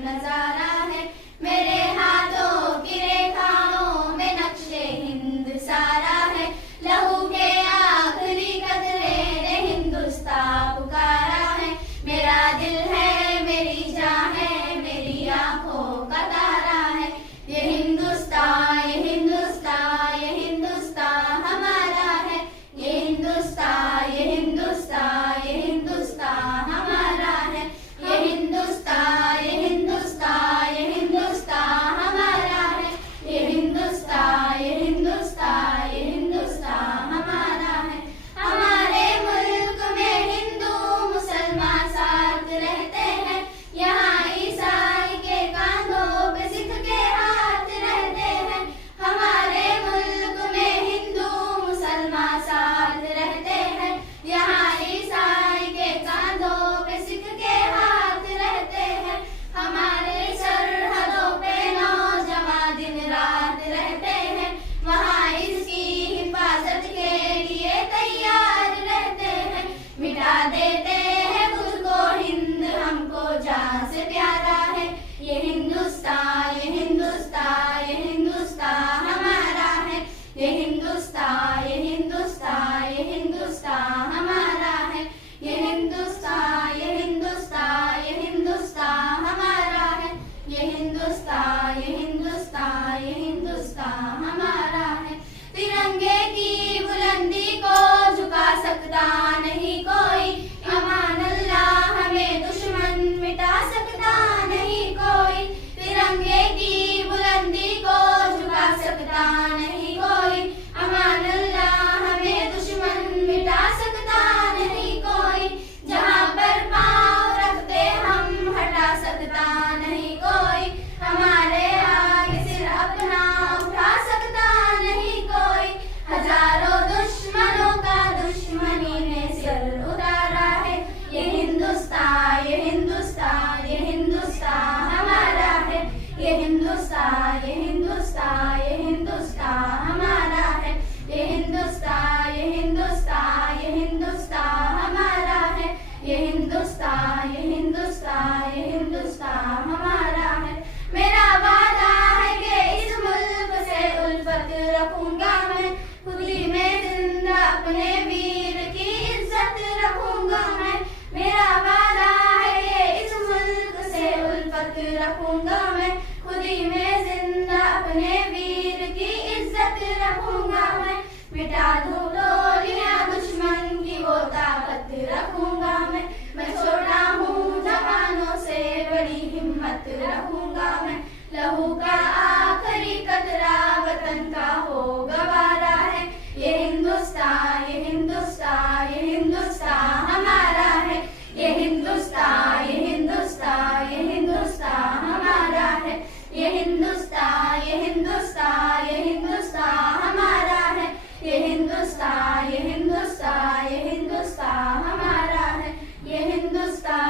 नजारा है। मेरे हाथों की रेखाओं में नक्शे हिंद सारा है। लहू के आखिरी कतरे ने हिंदुस्तान पुकारा है। मेरा दिल है, मेरी जान है, मेरी आंखों का तारा है। ये हिंदुस्तान, ये हिंदुस्तान, ये हिंदुस्तान हमारा है। ये हिंदुस्तान, ये हिंदुस्तान, ये हिंदुस्तान हमारा है। ये हिंदुस्तान, ये हिंदुस्तान, ये हिंदुस्तान हमारा है। ये हिंदुस्तान, ये हिंदुस्तान, ये हिंदुस्तान हमारा है। हमारे मुल्क में हिंदू मुसलमान साथ रहते हैं। यहाँ ईसाई के कांधों पे सिख के हाथ रहते हैं। हमारे मुल्क में हिंदू मुसलमान साथ रहते हैं। यहाँ ईसाई के कांधों पे सिख के हाथ रहते हैं। हमारे सरहदों पे नौजवान दिन रात रहते हैं। वहाँ इसकी हिफाजत के लिए तैयार रहते हैं। मिटा देते हैं खुद को हिंद, हमको जान से प्यारा है। ये हिंदुस्तान, ये हिंदुस्तान, ये हिंदुस्तान हमारा है। ये हिंदुस्तान, ये हिंदुस्तान, ये हिंदुस्तान हमारा है। ये हिंदुस्तान, ये हिंदुस्तान, ये हिंदुस्तान हमारा है। ये हिंदुस्तान, ये हिंदुस्तान, ये हिंदुस्तान हमारा है। तिरंगे की बुलंदी को झुका सकता नहीं कोई। अमान अल्लाह हमें दुश्मन मिटा सकता नहीं कोई। तिरंगे की बुलंदी को झुका सकता नहीं कोई। अमान अल्लाह हमें दुश्मन मिटा सकता नहीं कोई। जहाँ पर पाँव रखते हम हटा सकता नहीं कोई। हमारे आगे सिर अपना उठा सकता नहीं कोई। हजारों दुश्मनों का दुश्मनी ने सिर उतारा है। ये हिंदुस्तान, ये हिंदुस्तान, ये हिंदुस्तान हमारा है। ये हिंदुस्तान, ये हिंदुस्तान, ये हिंदुस्तान हमारा है। ये हिंदुस्तान, ये हिंदुस्तान, ये हिंदुस्तान हमारा है। ये हिंदुस्तान, ये हिंदुस्तान, ये हिंदुस्तान हमारा है। मेरा वादा है कि इस मुल्क से उल्फत रखूंगा मैं। खुदी में जिंदा अपने वीर की इज्जत रखूंगा मैं। मेरा वादा है कि इस मुल्क से उल्फत रखूंगा मैं। खुदी में जिंदा अपने वीर की इज्जत रखूंगा मैं। मिटा दूं डोलियां दुश्मन की वो ताकत रखूंगा मैं। मैं छोटा हूँ जवानों से बड़ी हिम्मत रखूंगा मैं। लहू का आखिरी कतरा वतन का हो गवारा है। ये हिंदुस्तान, ये हिंदुस्तान, ये हिंदुस्तान हमारा है। ये हिंदुस्तान, ये हिंदुस्तान, ये हिंदुस्तान हमारा है। ये हिंदुस्तान, ये हिंदुस्तान, ये हिंदुस्तान हमारा है। ये हिंदुस्तान, ये हिंदुस्तान, ये हिंदुस्तान हमारा है। ये हिंदुस्तान।